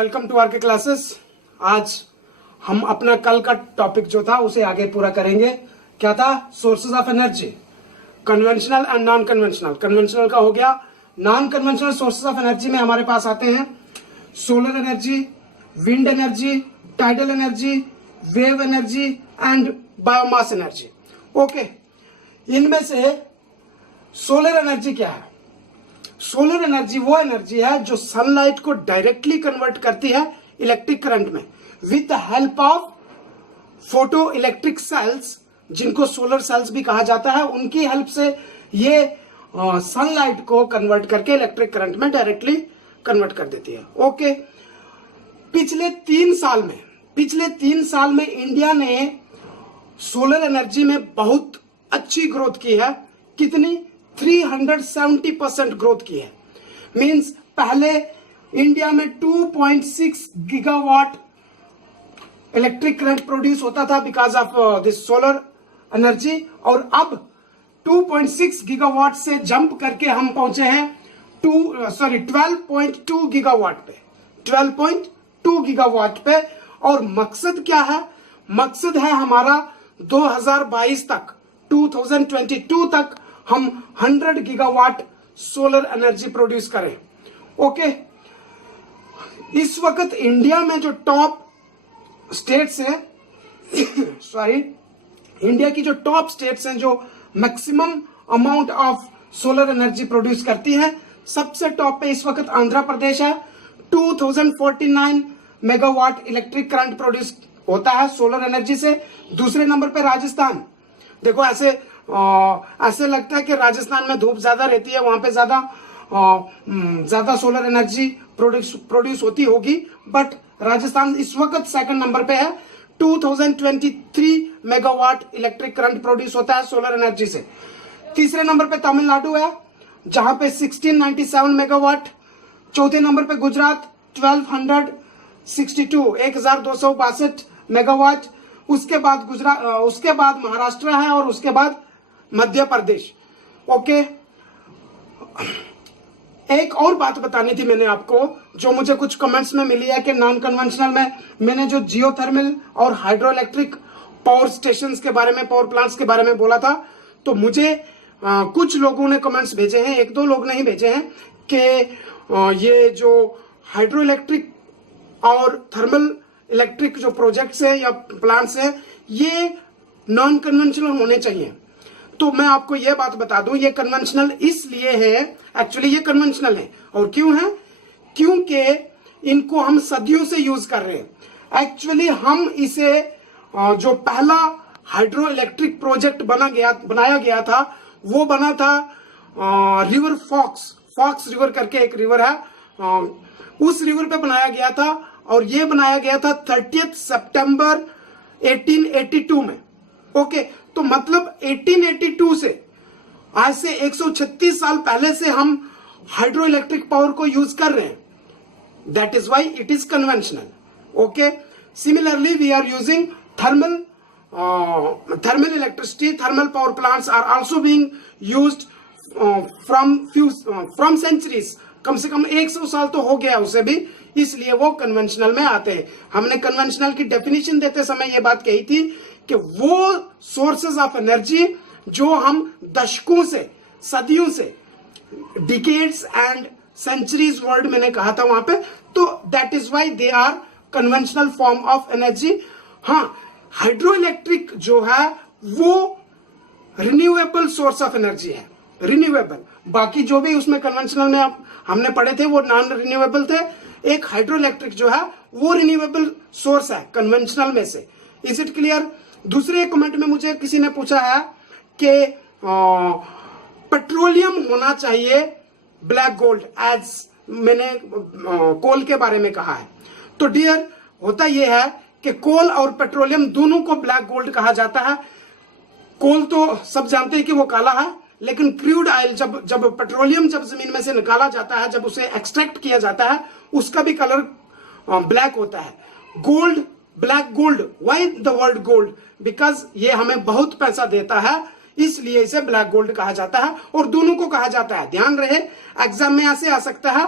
Welcome to are के classes. आज हम अपना कल का टॉपिक जो था उसे आगे पूरा करेंगे। क्या था? Sources of energy, conventional and non conventional. Conventional का हो गया। Non conventional sources of energy में हमारे पास आते हैं solar energy, wind energy, tidal energy, wave energy and biomass energy. Okay, इनमें से सोलर एनर्जी क्या है? सोलर एनर्जी वो एनर्जी है जो सनलाइट को डायरेक्टली कन्वर्ट करती है इलेक्ट्रिक करंट में with the help of photo electric sales, जिनको सोलर सेल्स भी कहा जाता है। उनकी हेल्प से ये सनलाइट को कन्वर्ट करके इलेक्ट्रिक करंट में डायरेक्टली कन्वर्ट कर देती है। ओके, पिछले 3 साल में इंडिया ने सोलर एनर्जी में बहुत अच्छी ग्रोथ की है। कितनी? 370% ग्रोथ की है। मींस पहले इंडिया में 2.6 गीगावाट इलेक्ट्रिक करंट प्रोड्यूस होता था because of this solar energy, और अब 2.6 गीगावाट से जंप करके हम पहुंचे हैं 12.2 गीगावाट पे। 12.2 गीगावाट पे। और मकसद क्या है? मकसद है हमारा 2022 तक, 2022 तक हम 100 गीगावाट सोलर एनर्जी प्रोड्यूस करें। ओके, इस वक्त इंडिया में जो टॉप स्टेट्स हैं सॉरी, इंडिया की जो टॉप स्टेट्स हैं जो maximum amount of solar energy produce करती हैं, सबसे टॉप पे इस वक्त आंध्र प्रदेश है। 2049 मेगावाट इलेक्ट्रिक करंट प्रोड्यूस होता है सोलर एनर्जी से। दूसरे नंबर पे राजस्थान। देखो, ऐसे लगता है कि राजस्थान में धूप ज्यादा रहती है, वहां पे ज्यादा सोलर एनर्जी प्रोड्यूस होती होगी, बट राजस्थान इस वक्त सेकंड नंबर पे है। 2023 मेगावाट इलेक्ट्रिक करंट प्रोड्यूस होता है सोलर एनर्जी से। तीसरे नंबर पे तमिलनाडु है जहां पे 1697 मेगावाट। चौथे नंबर पे गुजरात 1262 मेगावाट। उसके बाद महाराष्ट्र है और उसके बाद मध्य प्रदेश। ओके, एक और बात बतानी थी मैंने आपको, जो मुझे कुछ कमेंट्स में मिली है कि नॉन कन्वेंशनल में मैंने जो जियोथर्मल और हाइड्रो इलेक्ट्रिक पावर स्टेशंस के बारे में, पावर प्लांट्स के बारे में बोला था, तो मुझे कुछ लोगों ने कमेंट्स भेजे हैं, 1-2 लोग नहीं भेजे हैं, कि ये जो हाइड्रो इलेक्ट्रिक और थर्मल इलेक्ट्रिक जो प्रोजेक्ट्स है या प्लांट्स है, ये नॉन कन्वेंशनल होने चाहिए। तो मैं आपको यह बात बता दूं, ये कन्वेंशनल इसलिए है, एक्चुअली ये कन्वेंशनल है। और क्यों है? क्योंकि इनको हम सदियों से यूज कर रहे हैं। एक्चुअली हम इसे जो पहला हाइड्रो इलेक्ट्रिक प्रोजेक्ट बनाया गया था, वो बना था रिवर फॉक्स रिवर करके एक रिवर है, उस रिवर पे बनाया गया था। और ये बनाया गया था 30 सितंबर 1882 में। ओके, तो मतलब 1882 से, आज से 136 साल पहले से हम हाइड्रो इलेक्ट्रिक पावर को यूज कर रहे हैं। That is why it is conventional. Okay, similarly we are using thermal electricity. Thermal power plants are also being used from centuries. कम से कम 100 साल तो हो गया उसे भी, इसलिए वो कन्वेंशनल में आते हैं। हमने कन्वेंशनल की डेफिनेशन देते समय ये बात कही थी कि वो सोर्सेज ऑफ एनर्जी जो हम दशकों से, सदियों से, डिकेड्स एंड सेंचुरीज वर्ड मैंने कहा था वहां पे, तो that is why they are conventional form of energy. हाँ, हाइड्रो इलेक्ट्रिक जो है वो रिन्यूएबल सोर्स ऑफ एनर्जी है, रिन्यूएबल। बाकी जो भी उसमें कन्वेंशनल में हमने पढ़े थे वो नॉन रिन्यूएबल थे। एक हाइड्रो इलेक्ट्रिक जो है वो रिन्यूएबल सोर्स है कन्वेंशनल में से। Is it clear? दूसरे कमेंट में मुझे किसी ने पूछा है कि पेट्रोलियम होना चाहिए ब्लैक गोल्ड, एज मैंने कोल के बारे में कहा है। तो डियर, होता यह है कि कोल और पेट्रोलियम दोनों को ब्लैक गोल्ड कहा जाता है। कोल तो सब जानते हैं कि वो काला है, लेकिन क्रूड ऑयल जब पेट्रोलियम जब जमीन में से निकाला जाता है, जब उसे एक्सट्रैक्ट किया जाता है, उसका भी कलर ब्लैक होता है। Gold, black gold, why the word gold? Because ये हमें बहुत पैसा देता है, इसलिए इसे ब्लैक गोल्ड कहा जाता है। और दोनों को कहा जाता है, ध्यान रहे, एग्जाम में ऐसे आ सकता है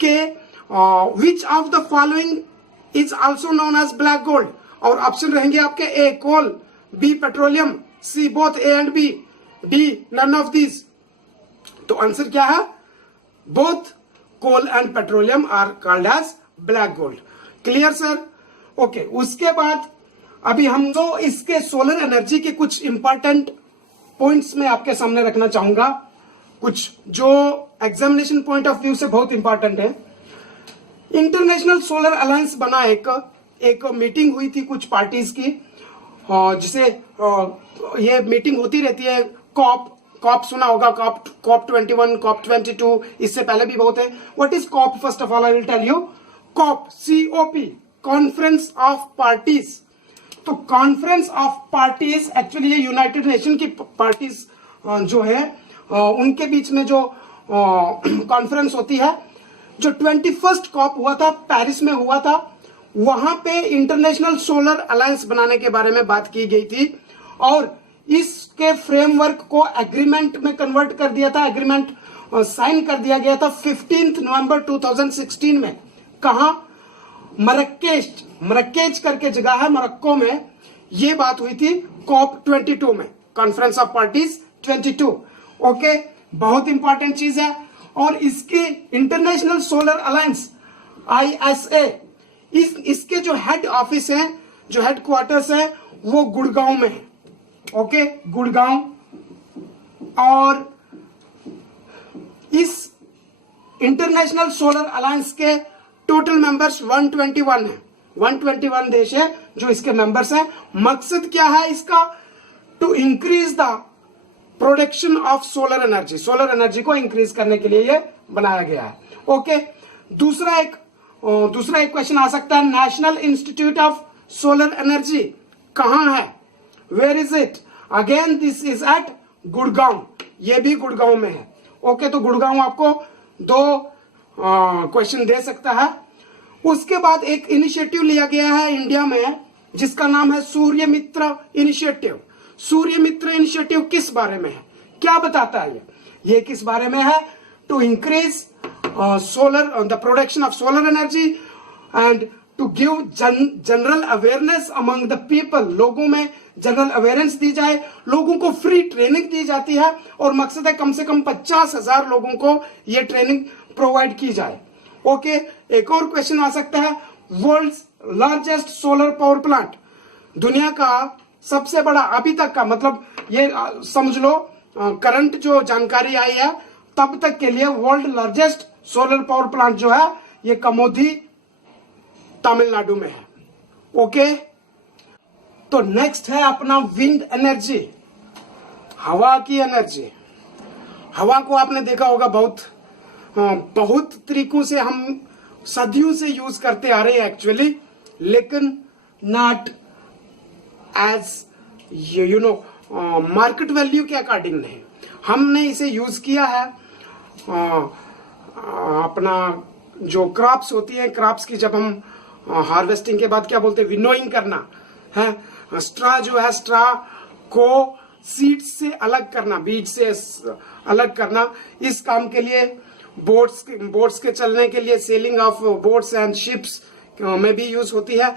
कि which of the following is also known as black gold? और ऑप्शन रहेंगे आपके A coal, B petroleum, C both A and B, D none of these. तो आंसर क्या है? Both coal and petroleum are called as black gold. Clear sir? Okay, उसके बाद अभी हम दो इसके सोलर एनर्जी के कुछ इंपॉर्टेंट पॉइंट्स में आपके सामने रखना चाहूंगा, कुछ जो एग्जामिनेशन पॉइंट ऑफ व्यू से बहुत इंपॉर्टेंट है। इंटरनेशनल सोलर अलायंस बना, एक मीटिंग हुई थी कुछ पार्टीज की, जिसे ये मीटिंग होती रहती है। कॉप सुना होगा, कॉप 21, कॉप 22, इससे पहले भी बहुत है। What is COP? First of all I will tell you. COP, COP, conference of parties. तो कॉन्फ्रेंस ऑफ पार्टीज एक्चुअली ये यूनाइटेड नेशन की पार्टीज जो है उनके बीच में जो कॉन्फ्रेंस होती है। जो 21st कॉप हुआ था, पेरिस में हुआ था, वहां पे इंटरनेशनल सोलर अलायंस बनाने के बारे में बात की गई थी और इसके फ्रेमवर्क को एग्रीमेंट में कन्वर्ट कर दिया था। एग्रीमेंट साइन कर दिया गया था 15 नवंबर 2016 में। कहा? मरक्केज करके जगह है, मोरक्को में ये बात हुई थी कॉप 22 में, कॉन्फ्रेंस ऑफ पार्टीज 22। ओके, बहुत इंपॉर्टेंट चीज है। और इसके इंटरनेशनल सोलर अलायंस ISA, इसके जो हेड ऑफिस है, जो हेड क्वार्टर्स है, वो गुड़गांव में है। ओके, गुड़गांव। और इस इंटरनेशनल सोलर अलायंस के टोटल मेंबर्स 121 है। 121 देश है जो इसके मेंबर्स हैं। मकसद क्या है इसका? To increase the production of solar energy. Solar energy को इंक्रीज करने के लिए ये बनाया गया है। ओके, दूसरा एक क्वेश्चन आ सकता है, national institute of solar energy कहां है? Where is it? Again this is at Gurgaon, ये भी गुड़गांव में है। ओके, तो गुड़गांव आपको दो क्वेश्चन दे सकता है। उसके बाद एक इनिशिएटिव लिया गया है इंडिया में जिसका नाम है सूर्य मित्र इनिशिएटिव। सूर्य मित्र इनिशिएटिव किस बारे में है? क्या बताता है ये किस बारे में है? To increase solar the production of solar energy and to give general awareness among the people. लोगों में जनरल अवेयरनेस दी जाए, लोगों को फ्री ट्रेनिंग दी जाती है और मकसद है कम से कम 50,000 लोगों को ये ट्रेनिंग प्रोवाइड की जाए। ओके, एक और क्वेश्चन आ सकता है, world's largest solar power plant, दुनिया का सबसे बड़ा अभी तक का, मतलब ये समझ लो करंट जो जानकारी आई है तब तक के लिए world largest solar power plant जो है ये कमोधी तमिलनाडु में है। ओके, तो नेक्स्ट है अपना विंड एनर्जी, हवा की एनर्जी। हवा को आपने देखा होगा बहुत तरीकों से हम सदियों से यूज करते आ रहे हैं एक्चुअली, लेकिन not as you know market value के अकॉर्डिंग नहीं। हमने इसे यूज किया है अपना जो क्रॉप्स होती है, क्रॉप्स की जब हम हार्वेस्टिंग के बाद क्या बोलते हैं, विनोइंग करना है। स्ट्रा जो है, स्ट्रा को सीड्स से अलग करना, बीज से अलग करना, इस काम के लिए बोट्स के चलने के लिए selling of boats and ships में भी यूज होती है।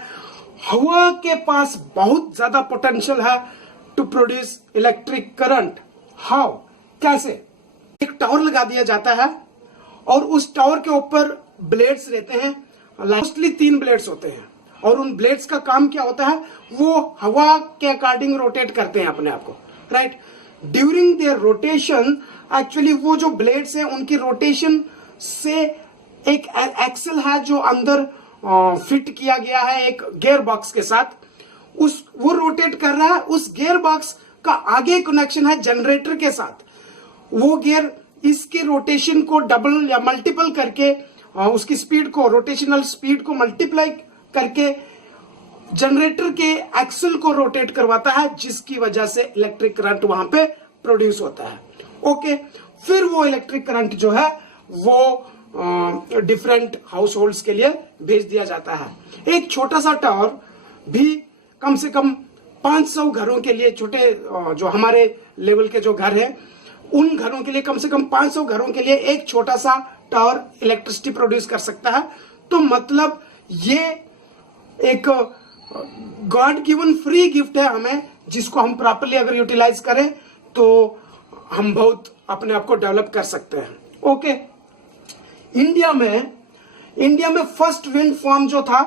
हवा के पास बहुत ज्यादा पोटेंशियल है to produce electric current. How? कैसे? एक टावर लगा दिया जाता है और उस टावर के ऊपर ब्लेड्स रहते हैं, मोस्टली 3 ब्लेड्स होते हैं और उन ब्लेड्स का काम क्या होता है, वो हवा के अकॉर्डिंग रोटेट करते हैं अपने आप को, right. During their rotation actually वो जो ब्लेड्स हैं उनकी रोटेशन से एक एक्सल है जो अंदर फिट किया गया है एक गियर बॉक्स के साथ, वो रोटेट कर रहा है। उस गियर बॉक्स का आगे कनेक्शन है जनरेटर के साथ। वो गियर इसके रोटेशन को डबल या मल्टीपल करके उसकी स्पीड को, रोटेशनल स्पीड को मल्टीप्लाई करके जनरेटर के एक्सल को रोटेट करवाता है, जिसकी वजह से इलेक्ट्रिक करंट वहां पे प्रोड्यूस होता है। ओके, फिर वो इलेक्ट्रिक करंट जो है वो डिफरेंट हाउस होल्ड्स के लिए भेज दिया जाता है। एक छोटा सा टावर भी कम से कम 500 घरों के लिए, छोटे जो हमारे लेवल के जो घर हैं उन घरों के लिए, कम से कम 500 घरों के लिए एक छोटा सा टावर इलेक्ट्रिसिटी प्रोड्यूस कर सकता है। तो मतलब ये एक गॉड गिवन फ्री गिफ्ट है हमें, जिसको हम प्रॉपरली अगर यूटिलाइज करें तो हम बहुत अपने आप को डेवलप कर सकते हैं। ओके, इंडिया में फर्स्ट विंड फार्म जो था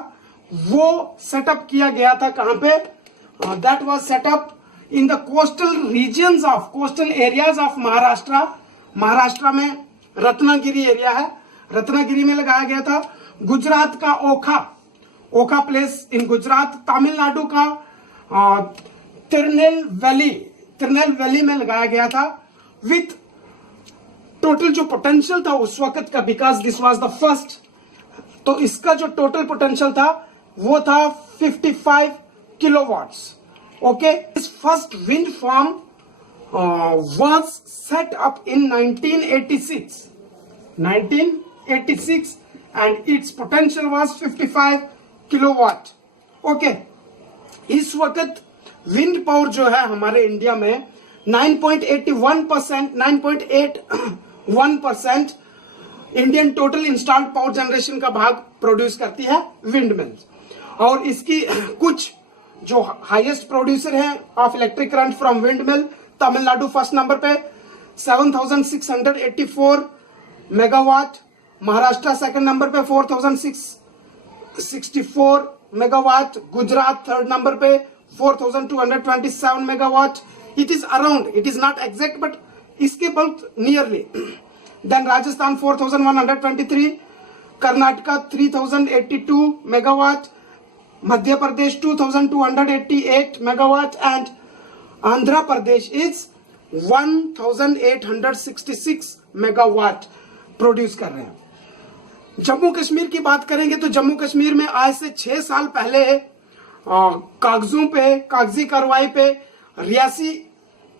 वो सेटअप किया गया था कहां पे? That was setup in the coastal areas of Maharashtra. Maharashtra में रत्नागिरी एरिया है, रत्नागिरी में लगाया गया था। गुजरात का ओखा प्लेस इन गुजरात, तमिलनाडु का तिरनेल वैली में लगाया गया था। विथ टोटल जो पोटेंशियल था उस वक्त का, because this was the first, तो इसका जो टोटल पोटेंशियल था वो था 55 kilowatts. Okay, this first wind farm was set up in 1986 and its potential was 55 kilowatt. Okay, इस वक्त विंड पावर जो है हमारे इंडिया में 9.81% Indian total installed power generation का भाग प्रोड्यूस करती है विंड मिल्स। और इसकी कुछ जो हाईएस्ट प्रोड्यूसर है of electric current from wind mill, Tamil Nadu first number पे 7684 मेगावाट, महाराष्ट्र सेकंड नंबर पे 4664 मेगावाट, गुजरात थर्ड नंबर पे 4227 megawatt. It is around, it is not exact but इसके बहुत nearly. Then Rajasthan 4123, Karnataka 3082 megawatt, Madhya Pradesh 2288 megawatt and Andhra Pradesh is 1866 megawatt produce कर रहे हैं। जम्मू कश्मीर की बात करेंगे तो जम्मू कश्मीर में आज से 6 साल पहले कागजी कार्रवाई पे रियासी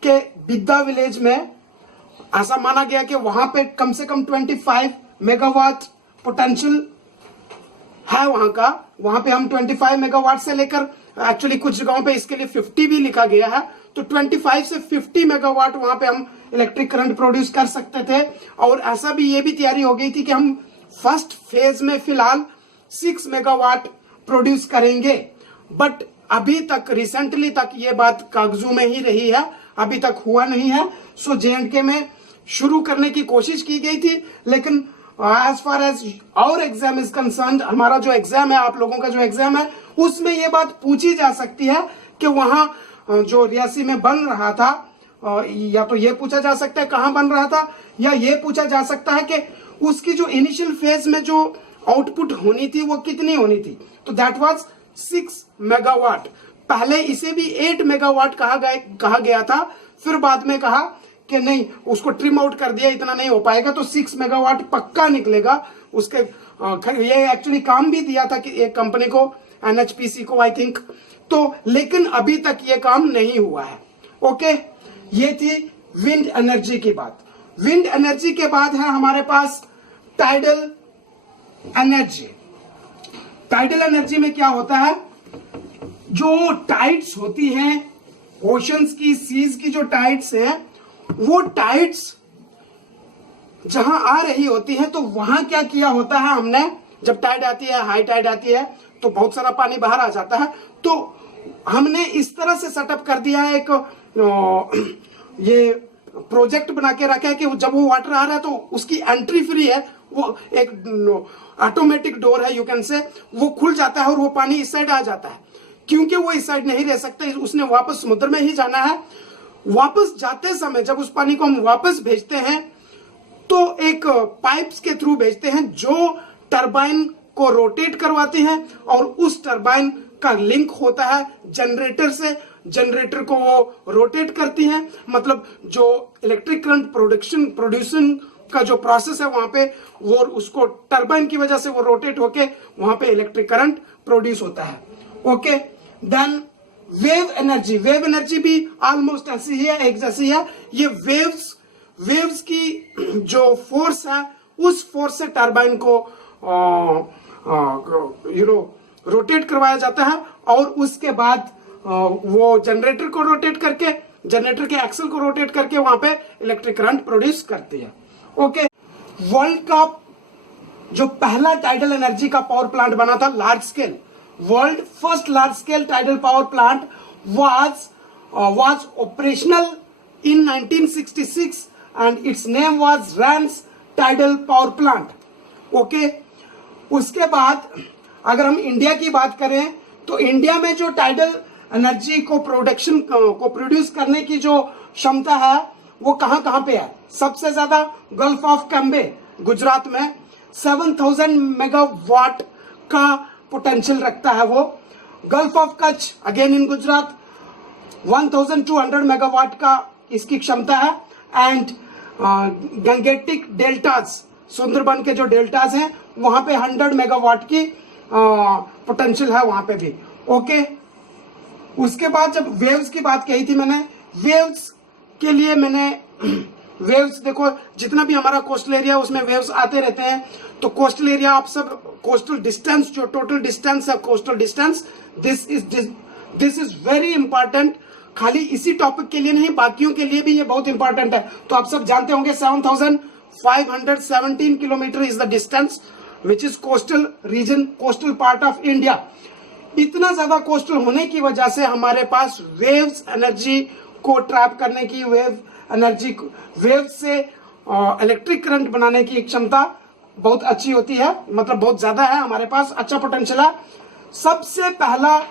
के बिद्दा विलेज में ऐसा माना गया कि वहां पे कम से कम 25 मेगावाट पोटेंशियल है वहां पे हम 25 मेगावाट से लेकर, एक्चुअली कुछ जगहों पे इसके लिए 50 भी लिखा गया है, तो 25 से 50 मेगावाट वहां पे हम इलेक्ट्रिक करंट प्रोड्यूस कर सकते थे। और ऐसा भी ये भी तैयारी हो गई थी कि हम फर्स्ट फेज में फिलहाल 6 मेगावाट प्रोड्यूस करेंगे। बट अभी तक रिसेंटली तक ये बात कागजों में ही रही है, अभी तक हुआ नहीं है। सो J&K में शुरू करने की कोशिश की गई थी, लेकिन as far as our exam is concerned, हमारा जो एग्जाम है, आप लोगों का जो एग्जाम है, उसमें ये बात पूछी जा सकती है कि वहां जो रियासी में बन रहा था, या तो ये पूछा जा सकता है कहां बन रहा था, या ये पूछा जा सकता है कि उसकी जो इनिशियल फेज में जो आउटपुट होनी थी वो कितनी होनी थी। तो दैट वाज 6 मेगावाट। पहले इसे भी 8 मेगावाट कहा गया था, फिर बाद में कहा कि नहीं, उसको ट्रिम आउट कर दिया, इतना नहीं हो पाएगा, तो 6 मेगावाट पक्का निकलेगा। उसके ये एक्चुअली काम भी दिया था कि एक कंपनी को, NHPC को आई थिंक, तो लेकिन अभी तक ये काम नहीं हुआ है। ओके, ये थी विंड एनर्जी की बात। विंड एनर्जी के बाद है हमारे पास टाइडल एनर्जी। टाइडल एनर्जी में क्या होता है, जो टाइड्स होती हैं ओशंस की, सीज की जो टाइड्स हैं, वो टाइड्स जहां आ रही होती है तो वहां क्या किया होता है हमने, जब टाइड आती है, हाई टाइड आती है, तो बहुत सारा पानी बाहर आ जाता है, तो हमने इस तरह से सेटअप कर दिया है, एक ये प्रोजेक्ट बना के रखा है कि जब वो वाटर आ रहा है तो उसकी एंट्री फ्री है, वो एक ऑटोमेटिक डोर है, यू कैन से, वो खुल जाता है और वो पानी इस साइड आ जाता है। क्योंकि वो इस साइड नहीं रह सकता, उसने वापस समुद्र में ही जाना है। वापस जाते समय जब उस पानी को हम वापस भेजते हैं तो एक पाइप्स के थ्रू भेजते हैं जो टरबाइन को रोटेट करवाती हैं, और उस टरबाइन का लिंक होता है जनरेटर से, जनरेटर को वो रोटेट करती हैं, मतलब जो इलेक्ट्रिक करंट प्रोड्यूसन का जो प्रोसेस है वहां पे, वो उसको टरबाइन की वजह से वो रोटेट होके वहां पे इलेक्ट्रिक करंट प्रोड्यूस होता है। ओके, देन वेव एनर्जी भी ऑलमोस्ट ऐसी ही है, एक जैसी है। ये वेव्स की जो फोर्स है, उस फोर्स से टरबाइन को रोटेट करवाया जाता है, और उसके बाद वो जनरेटर को रोटेट करके, जनरेटर के एक्सल को रोटेट करके वहां पे इलेक्ट्रिक करंट प्रोड्यूस करती है। ओके, वर्ल्ड कप जो पहला टाइडल एनर्जी का पावर प्लांट बना था large scale, world first large scale tidal power plant was operational in 1966 and its name was Rance Tidal Power Plant. Okay, उसके बाद अगर हम इंडिया की बात करें तो इंडिया में जो टाइडल एनर्जी को प्रोड्यूस करने की जो क्षमता है वो कहां कहां पे है? सबसे ज्यादा गल्फ ऑफ कैम्बे गुजरात में 7000 मेगावाट का पोटेंशियल रखता है वो। Gulf of Kutch again in Gujarat 1200 megawatt का इसकी क्षमता है। एंड गंगेटिक डेल्टाज, सुंदरबन के जो डेल्टाज हैं वहां पे 100 मेगावाट की पोटेंशियल है वहां पे भी। ओके, उसके बाद जब वेव्स की बात कही थी मैंने, वेव्स के लिए मैंने वेव्स देखो, जितना भी हमारा कोस्टल एरिया उसमें वेव्स आते रहते हैं। तो कोस्टल एरिया आप सब कोस्टल डिस्टेंस, जो टोटल डिस्टेंस है coastal distance, this is very important. खाली इसी टॉपिक के लिए नहीं, बाकियों के लिए भी ये बहुत इंपॉर्टेंट है। तो आप सब जानते होंगे 7517 kilometre is the distance which is coastal region, coastal part of India. इतना ज्यादा कोस्टल होने की वजह से हमारे पास वेव्स एनर्जी को ट्रैप करने की, वेव से इलेक्ट्रिक करंट बनाने की क्षमता बहुत अच्छी होती है, मतलब बहुत ज्यादा है हमारे पास, अच्छा पोटेंशियल है। सबसे पहला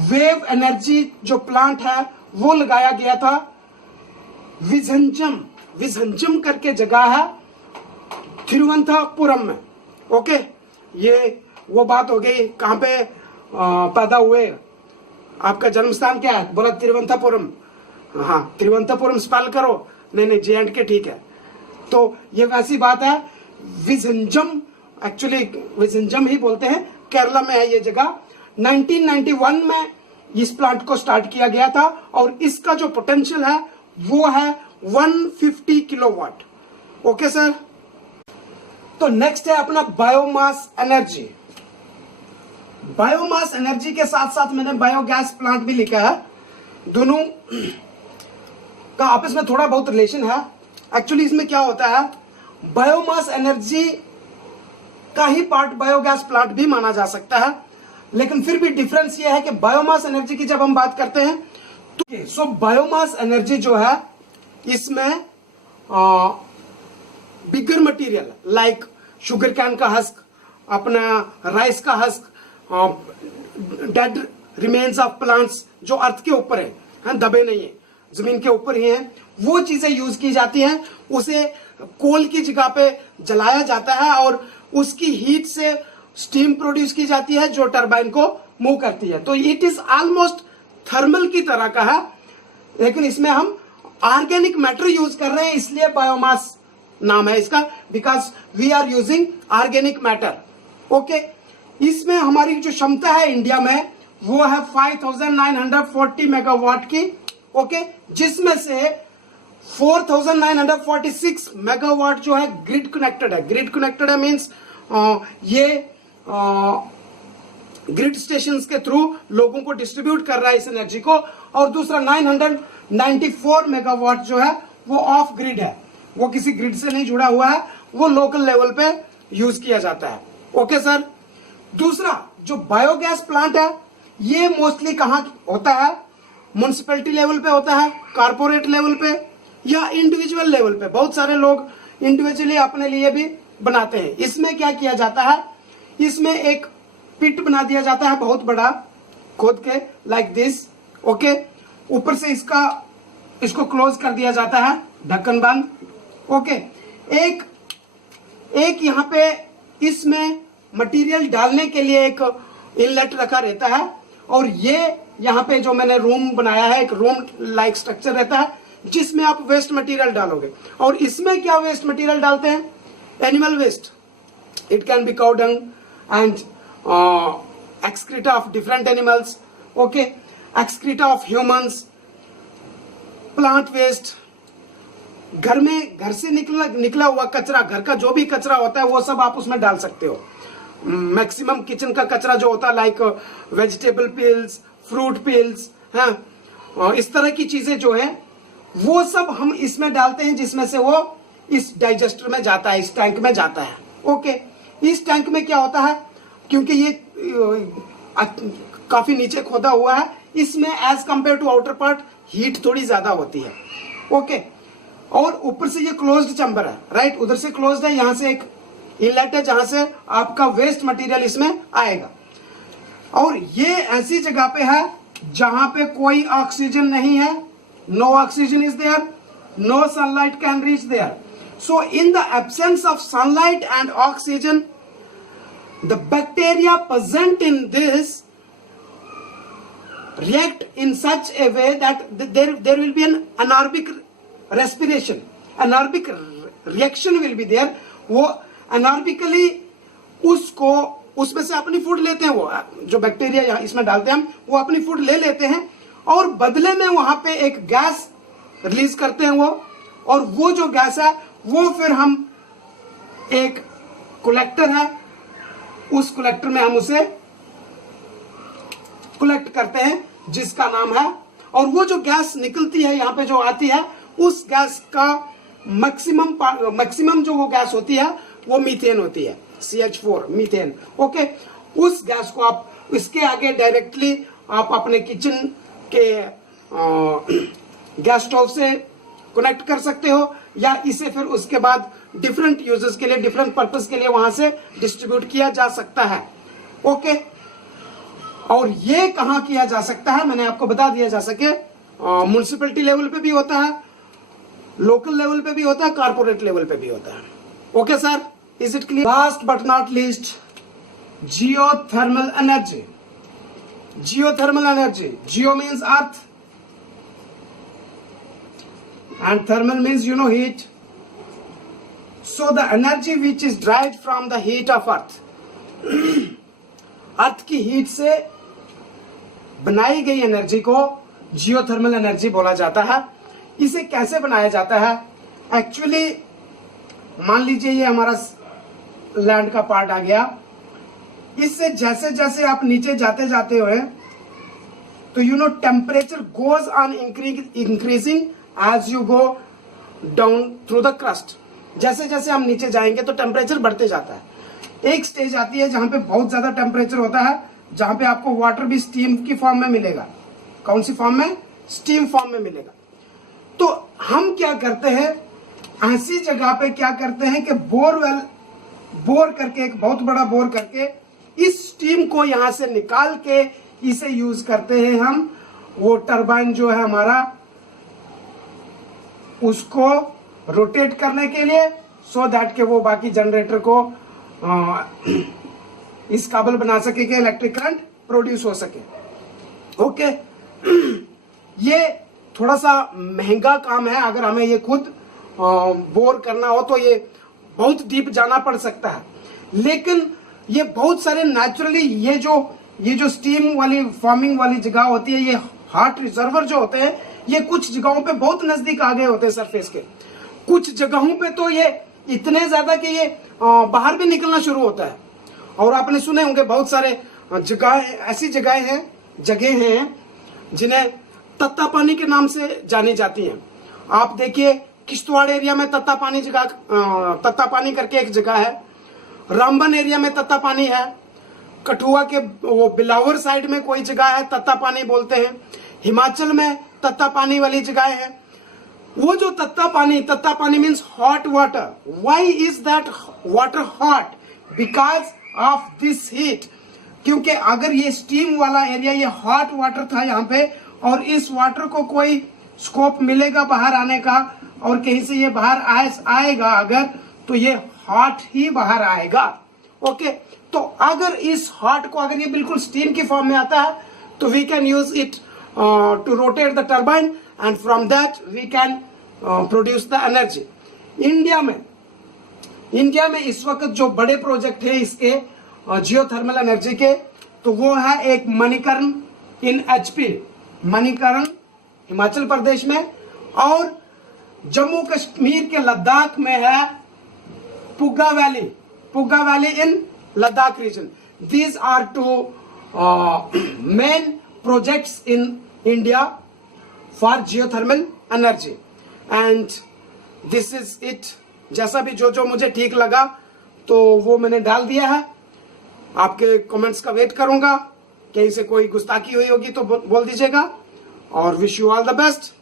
वेव एनर्जी जो प्लांट है वो लगाया गया था विझंजम करके जगह है तिरुवनंतपुरम में। ओके, ये वो बात हो गई कहां पे पैदा हुए, आपका जन्म स्थान क्या है? बोला तिरुवनंतपुरम। हाँ, तिरुवनंतपुरम स्पेल करो, नहीं J&K ठीक है। तो ये वैसी बात है, विझंजम, एक्चुअली विझंजम ही बोलते हैं, केरला में है ये जगह। 1991 में इस प्लांट को स्टार्ट किया गया था और इसका जो पोटेंशियल है वो है 150 किलोवाट। ओके सर, तो नेक्स्ट है अपना बायोमास एनर्जी। बायोमास एनर्जी के साथ साथ मैंने बायोगैस प्लांट भी लिखा है, दोनों का आपस में थोड़ा बहुत रिलेशन है। एक्चुअली इसमें क्या होता है, बायोमास एनर्जी का ही पार्ट बायोगैस प्लांट भी माना जा सकता है, लेकिन फिर भी डिफरेंस ये है कि बायोमास एनर्जी की जब हम बात करते हैं तो सो बायोमास एनर्जी जो है इसमें बिगर मटेरियल लाइक शुगर कैन का हस्क, अपना राइस का husk, dead remains of plants जो अर्थ के ऊपर है, दबे नहीं है, जमीन के ऊपर ही हैं, वो चीजें यूज की जाती हैं। उसे कोल की जगह पे जलाया जाता है और उसकी हीट से स्टीम प्रोड्यूस की जाती है जो टरबाइन को मूव करती है। तो इट इज ऑलमोस्ट थर्मल की तरह का है, लेकिन इसमें हम ऑर्गेनिक मैटर यूज कर रहे हैं, इसलिए बायोमास नाम है इसका, because we are using organic matter. Okay, इसमें हमारी जो क्षमता है इंडिया में वो है 5940 मेगावाट की। ओके, जिसमें से 4946 मेगावाट जो है ग्रिड कनेक्टेड है। ग्रिड कनेक्टेड है मीन्स ये ग्रिड स्टेशंस के थ्रू लोगों को डिस्ट्रीब्यूट कर रहा है इस एनर्जी को, और दूसरा 994 मेगावाट जो है वो ऑफ ग्रिड है, वो किसी ग्रिड से नहीं जुड़ा हुआ है, वो लोकल लेवल पे यूज किया जाता है। ओके सर, दूसरा जो बायोगैस प्लांट है ये मोस्टली कहां होता है? म्युनिसिपैलिटी लेवल पे होता है, कारपोरेट लेवल पे या इंडिविजुअल लेवल पे। बहुत सारे लोग इंडिविजुअली अपने लिए भी बनाते हैं। इसमें क्या किया जाता है, इसमें एक पिट बना दिया जाता है बहुत बड़ा खोद के, लाइक दिस। ओके, ऊपर से इसको क्लोज कर दिया जाता है, ढक्कन बंद। ओके, एक यहाँ पे इसमें मटेरियल डालने के लिए एक इनलेट रखा रहता है, और ये यहाँ पे जो मैंने रूम बनाया है एक रूम लाइक स्ट्रक्चर रहता है जिसमें आप वेस्ट मटेरियल डालोगे। और इसमें क्या वेस्ट मटेरियल डालते हैं? Animal waste, it can be cow dung and excreta of different animals. Okay, excreta of humans, plant waste, घर से निकला हुआ कचरा, घर का जो भी कचरा होता है वो सब आप उसमें डाल सकते हो। मैक्सिमम किचन का कचरा जो होता है like vegetable peels, fruit peels, हाँ, इस तरह की चीजें जो है वो सब हम इसमें डालते हैं, जिसमें से वो इस डाइजेस्टर में जाता है, इस टैंक में जाता है। ओके, इस टैंक में क्या होता है, क्योंकि ये काफी नीचे खोदा हुआ है, इसमें as compare to outer part heat थोड़ी ज्यादा होती है। ओके, और ऊपर से ये क्लोज्ड चैम्बर है, राइट, उधर से क्लोज्ड है, यहां से एक इनलेट है जहां से आपका वेस्ट मटेरियल इसमें आएगा। और ये ऐसी जगह पे है जहां पे कोई ऑक्सीजन नहीं है, no oxygen is there, no sunlight can reach there. So in the absence of sunlight and oxygen, the bacteria present in this react in such a way that there will be an anaerobic respiration, anaerobic reaction will be there। वो anaerobically उसको उसमें से अपनी food लेते हैं, वो जो bacteria यहाँ इसमें डालते हैं हम, वो अपनी फूड ले लेते हैं और बदले में वहां पे एक गैस रिलीज करते हैं वो, और वो जो गैस है वो फिर हम एक कलेक्टर है, उस कलेक्टर में हम उसे कलेक्ट करते हैं जिसका नाम है, और वो जो गैस निकलती है यहाँ पे जो आती है, उस गैस का मैक्सिमम जो वो गैस होती है वो मीथेन होती है, CH4 मीथेन। ओके, उस गैस को आप इसके आगे डायरेक्टली आप अपने किचन के गैस स्टोव से कनेक्ट कर सकते हो, या इसे फिर उसके बाद डिफरेंट यूजेस के लिए, डिफरेंट पर्पस के लिए वहां से डिस्ट्रीब्यूट किया जा सकता है। ओके, और ये कहां किया जा सकता है मैंने आपको बता दिया, जा सके म्युनिसिपैलिटी लेवल पे भी होता है, लोकल लेवल पे भी होता है, कारपोरेट लेवल पे भी होता है। Okay sir, is it clear? Last but not least, geothermal energy. Geothermal energy, Jio means earth and thermal means heat, so the energy which is derived from the heat of earth अर्थ की heat से बनाई गई energy को geothermal energy बोला जाता है। इसे कैसे बनाया जाता है? एक्चुअली मान लीजिए ये हमारा लैंड का पार्ट आ गया, इससे जैसे जैसे आप नीचे जाते जाते हुए तो temperature goes on increasing as you go down through the crust. जैसे जैसे हम नीचे जाएंगे तो टेम्परेचर बढ़ते जाता है। एक स्टेज आती है जहां पे बहुत ज्यादा टेम्परेचर होता है, जहां पे आपको वाटर भी स्टीम की फॉर्म में मिलेगा। कौन सी फॉर्म में? स्टीम फॉर्म में मिलेगा। तो हम क्या करते हैं, ऐसी जगह पे क्या करते हैं कि बोर करके, एक बहुत बड़ा बोर करके इस स्टीम को यहां से निकाल के इसे यूज करते हैं हम, वो टरबाइन जो है हमारा, उसको रोटेट करने के लिए, सो दैट के वो बाकी जनरेटर को इस काबल बना सके कि इलेक्ट्रिक करंट प्रोड्यूस हो सके। ओके, ये थोड़ा सा महंगा काम है, अगर हमें ये खुद बोर करना हो तो ये बहुत डीप जाना पड़ सकता है, लेकिन ये बहुत सारे नेचुरली ये जो स्टीम वाली फॉर्मिंग वाली जगह होती है, ये हॉट रिजर्वर जो होते हैं, ये कुछ जगहों पे बहुत नजदीक आ गए होते हैं सरफेस के। कुछ जगहों पे तो ये इतने ज्यादा कि ये बाहर भी निकलना शुरू होता है। और आपने सुने होंगे बहुत सारे ऐसी जगह हैं जिन्हें तत्ता पानी के नाम से जानी जाती हैं। आप देखिए किश्तवाड़ एरिया में तत्ता पानी करके एक जगह है, रामबन एरिया में तत्ता पानी है, कठुआ के वो बिलावर साइड में कोई जगह है तत्ता पानी बोलते हैं, हिमाचल में तत्ता पानी वाली जगह है। वो जो तत्ता पानी means hot water. Why is that water hot? Because of this heat. क्योंकि अगर ये स्टीम वाला एरिया, ये हॉट वाटर था यहाँ पे, और इस वाटर को कोई स्कोप मिलेगा बाहर आने का, और कहीं से ये बाहर आएगा अगर, तो ये हॉट ही बाहर आएगा। ओके, तो अगर इस हॉट को, अगर ये बिल्कुल स्टीम की फॉर्म में आता है, तो we can use it to rotate the turbine, and from that we can produce the energy। India में इस वक्त जो बड़े प्रोजेक्ट है इसके जियोथर्मल एनर्जी के, तो वो है एक मणिकर्ण इन HP, मणिकर्ण हिमाचल प्रदेश में, और जम्मू कश्मीर के लद्दाख में है Puga valley in Ladakh region. These are two main projects in India for geothermal energy, and this is it। जैसा भी जो मुझे ठीक लगा तो वो मैंने डाल दिया है। आपके कमेंट्स का वेट करूंगा, कहीं से कोई गुस्ताखी हुई होगी तो बोल दीजिएगा। और wish you all the best.